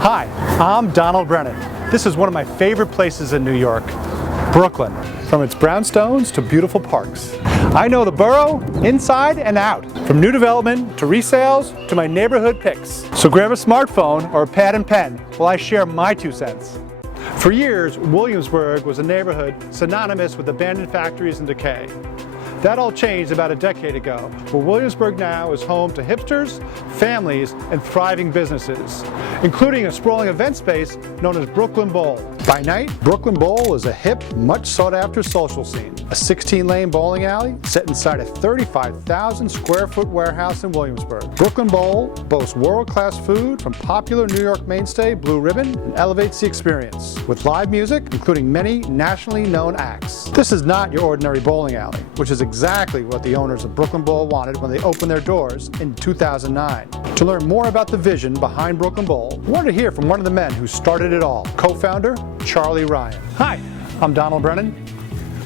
Hi, I'm Donald Brennan. This is one of my favorite places in New York, Brooklyn. From its brownstones to beautiful parks. I know the borough inside and out, from new development to resales to my neighborhood picks. So grab a smartphone or a pad and pen while I share my 2 cents. For years, Williamsburg was a neighborhood synonymous with abandoned factories and decay. That all changed about a decade ago, where Williamsburg now is home to hipsters, families, and thriving businesses, including a sprawling event space known as Brooklyn Bowl. By night, Brooklyn Bowl is a hip, much sought-after social scene. A 16-lane bowling alley set inside a 35,000 square foot warehouse in Williamsburg. Brooklyn Bowl boasts world-class food from popular New York mainstay Blue Ribbon and elevates the experience, with live music, including many nationally known acts. This is not your ordinary bowling alley, which is exactly what the owners of Brooklyn Bowl wanted when they opened their doors in 2009. To learn more about the vision behind Brooklyn Bowl, we want to hear from one of the men who started it all, co-founder Charlie Ryan. Hi, I'm Donald Brennan.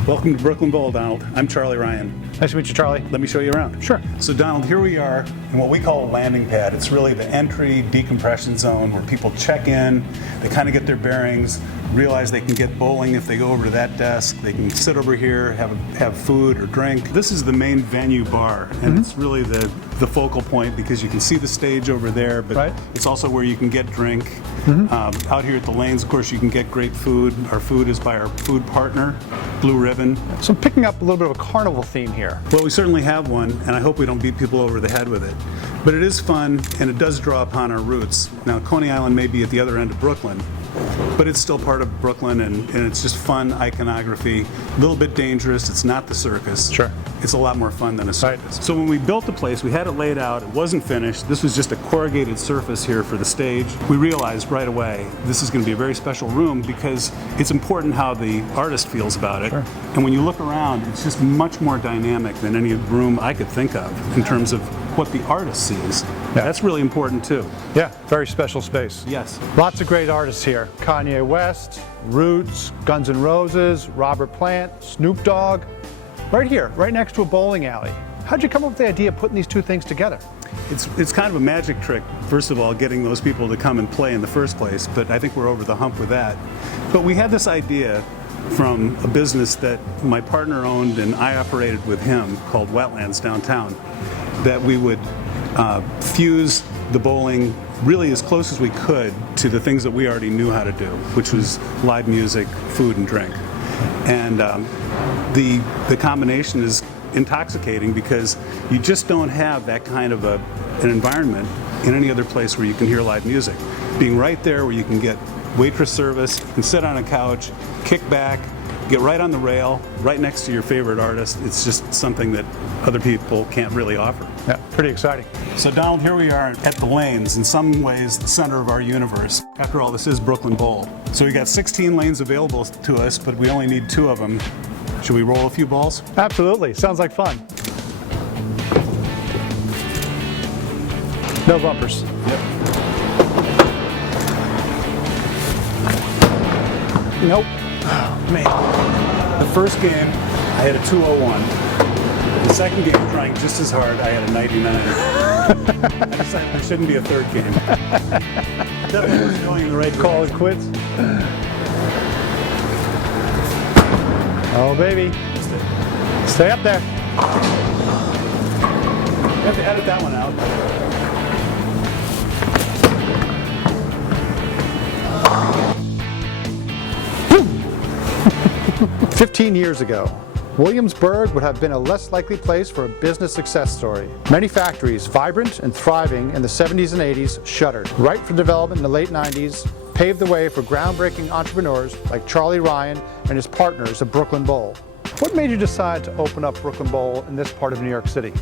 Welcome to Brooklyn Bowl, Donald. I'm Charlie Ryan. Nice to meet you, Charlie. Let me show you around. Sure. So Donald, here we are in what we call a landing pad. It's really the entry decompression zone where people check in, they kind of get their bearings, realize they can get bowling if they go over to that desk, they can sit over here, have food or drink. This is the main venue bar, and it's really the focal point because you can see the stage over there, but it's also where you can get drink. Out here at the lanes, of course, you can get great food. Our food is by our food partner, Blue Ribbon. So I'm picking up a little bit of a carnival theme here. Well, we certainly have one, and I hope we don't beat people over the head with it. But it is fun, and it does draw upon our roots. Now, Coney Island may be at the other end of Brooklyn, but it's still part of Brooklyn, and it's just fun iconography. A little bit dangerous. It's not the circus. Sure. It's a lot more fun than a circus. So when we built the place, we had it laid out. It wasn't finished. This was just a corrugated surface here for the stage. We realized right away this is going to be a very special room because it's important how the artist feels about it. Sure. And when you look around, it's just much more dynamic than any room I could think of in terms of what the artist sees. Yeah. That's really important too. Yeah, very special space. Yes. Lots of great artists here. Kanye West, Roots, Guns N' Roses, Robert Plant, Snoop Dogg. Right here, right next to a bowling alley. How'd you come up with the idea of putting these 2 things together? It's kind of a magic trick, first of all, getting those people to come and play in the first place, but I think we're over the hump with that. But we had this idea from a business that my partner owned and I operated with him called Wetlands downtown, that we would fuse the bowling really as close as we could to the things that we already knew how to do, which was live music, food, and drink. And the combination is intoxicating because you just don't have that kind of an environment in any other place where you can hear live music. Being right there where you can get waitress service, you can sit on a couch, kick back, get right on the rail, right next to your favorite artist. It's just something that other people can't really offer. Yeah, pretty exciting. So Donald, here we are at the lanes, in some ways the center of our universe. After all, this is Brooklyn Bowl. So we got 16 lanes available to us, but we only need 2 of them. Should we roll a few balls? Absolutely, sounds like fun. No bumpers. Yep. Nope. Oh, man. The first game, I had a 201. The second game, trying just as hard, I had a 99. I decided there shouldn't be a third game. Definitely was going in the right direction. Call it quits. Oh, baby. Stay up there. You have to edit that one out. 15 years ago, Williamsburg would have been a less likely place for a business success story. Many factories, vibrant and thriving in the 70s and 80s, shuttered. Right for development in the late 90s, paved the way for groundbreaking entrepreneurs like Charlie Ryan and his partners at Brooklyn Bowl. What made you decide to open up Brooklyn Bowl in this part of New York City?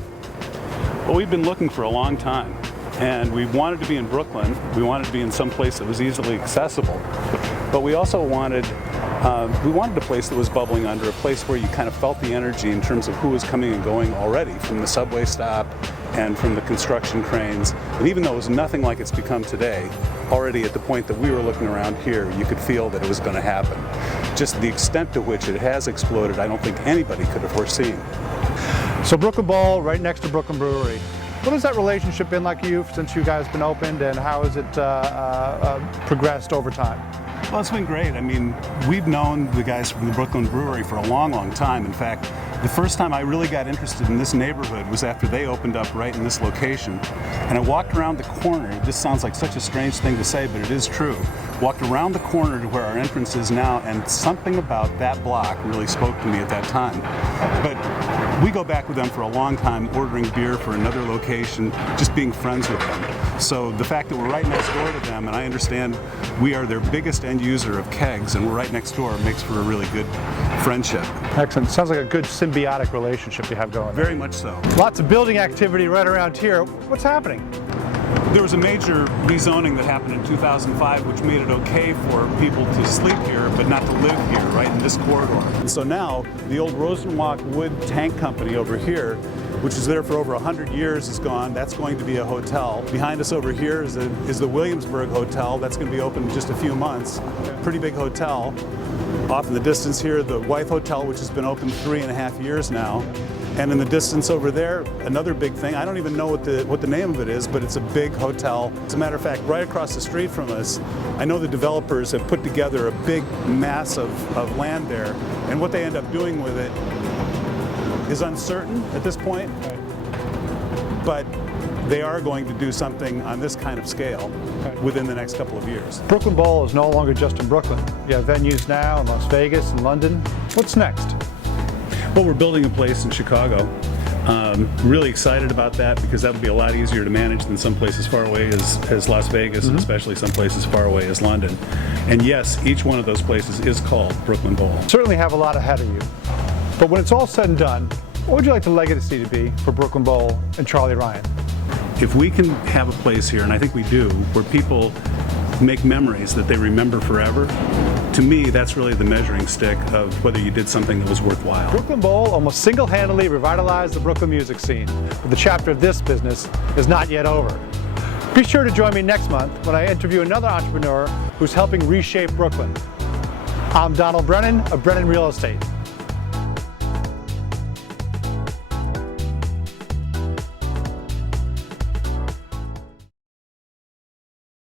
Well, we've been looking for a long time, and we wanted to be in Brooklyn. We wanted to be in some place that was easily accessible, but we also wanted a place that was bubbling under, a place where you kind of felt the energy in terms of who was coming and going already from the subway stop and from the construction cranes. And even though it was nothing like it's become today, already at the point that we were looking around here, you could feel that it was going to happen. Just the extent to which it has exploded, I don't think anybody could have foreseen. So Brooklyn Bowl, right next to Brooklyn Brewery. What has that relationship been like for you since you guys been opened, and how has it progressed over time? Well, it's been great. I mean, we've known the guys from the Brooklyn Brewery for a long, long time. In fact, the first time I really got interested in this neighborhood was after they opened up right in this location. And I walked around the corner. This sounds like such a strange thing to say, but it is true. Walked around the corner to where our entrance is now, and something about that block really spoke to me at that time. But we go back with them for a long time, ordering beer for another location, just being friends with them. So the fact that we're right next door to them, and I understand we are their biggest end user of kegs, and we're right next door, makes for a really good friendship. Excellent. Sounds like a good symbiotic relationship you have going. Very much so. Lots of building activity right around here. What's happening? There was a major rezoning that happened in 2005, which made it okay for people to sleep here, but not to live here, right in this corridor. And so now, the old Rosenwalk Wood Tank Company over here, which is there for over 100 years, is gone. That's going to be a hotel. Behind us over here is the Williamsburg Hotel. That's going to be open in just a few months. Pretty big hotel. Off in the distance here, the Wythe Hotel, which has been open 3.5 years now. And in the distance over there, another big thing. I don't even know what the name of it is, but it's a big hotel. As a matter of fact, right across the street from us, I know the developers have put together a big mass of land there. And what they end up doing with it is uncertain at this point. But they are going to do something on this kind of scale within the next couple of years. Brooklyn Bowl is no longer just in Brooklyn. You have venues now in Las Vegas and London. What's next? Well, we're building a place in Chicago. Really excited about that because that would be a lot easier to manage than some places far away as Las Vegas, and especially some places far away as London. And yes, each one of those places is called Brooklyn Bowl. Certainly have a lot ahead of you. But when it's all said and done, what would you like the legacy to be for Brooklyn Bowl and Charlie Ryan? If we can have a place here, and I think we do, where people make memories that they remember forever, to me, that's really the measuring stick of whether you did something that was worthwhile. Brooklyn Bowl almost single-handedly revitalized the Brooklyn music scene, but the chapter of this business is not yet over. Be sure to join me next month when I interview another entrepreneur who's helping reshape Brooklyn. I'm Donald Brennan of Brennan Real Estate.